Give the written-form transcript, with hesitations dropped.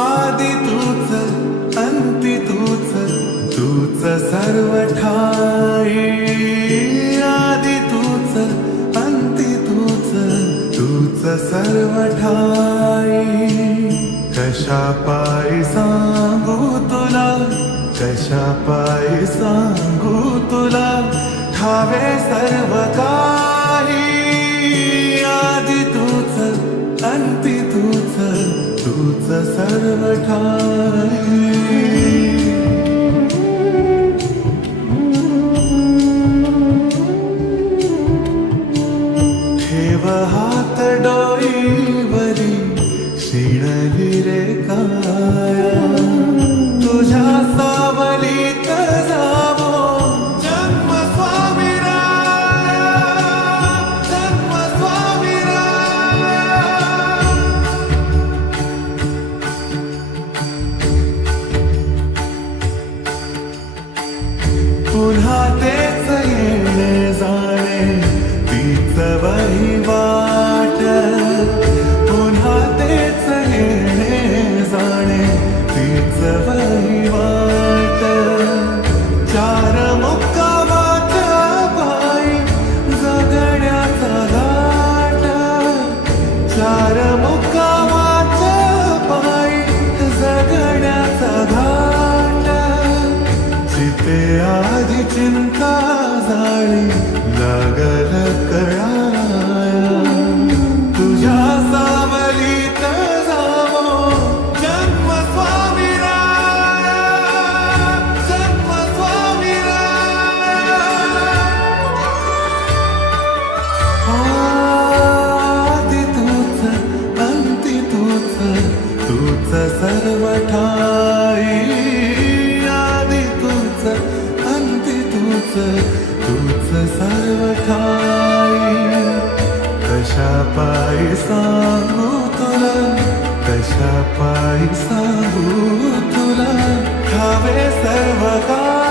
आदि तूच अंती तूच तूच सर्व ठाई आदि तूच अंती तूच तूच सर्व ठाई कशा पायी सांगू तुला कशा पायी सांगू तुला ठावे सर्व काही आदि तूच अंती तूच तूच सर्व ठाई ठेव हात डोईवरी शिणली रे काया तुझ्या सावलीत जावो जन्म स्वामी राया जन्म स्वामी राया पुन्हा तेच येणे जाणे तीच वहिवाट पुन्हा तेच येणे जाणे तीच वहिवाट चार मुक्कामाच्या पायी जगण्याचा घाट चार मुक्कामाच्या पायी जगण्याचा घाट जिथे आधी चिंता झाली लागल कळाया तुझ्या सावलीत जावो जन्म स्वामी राया जन्म स्वामी राया आदि तूच अंती तूच तूच सर्व ठाई आदि तूच अंती तूच तूच सर्व ठाई कशा पायी सांगू तुला कशा पायी सांगू तुला ठावे सर्व काही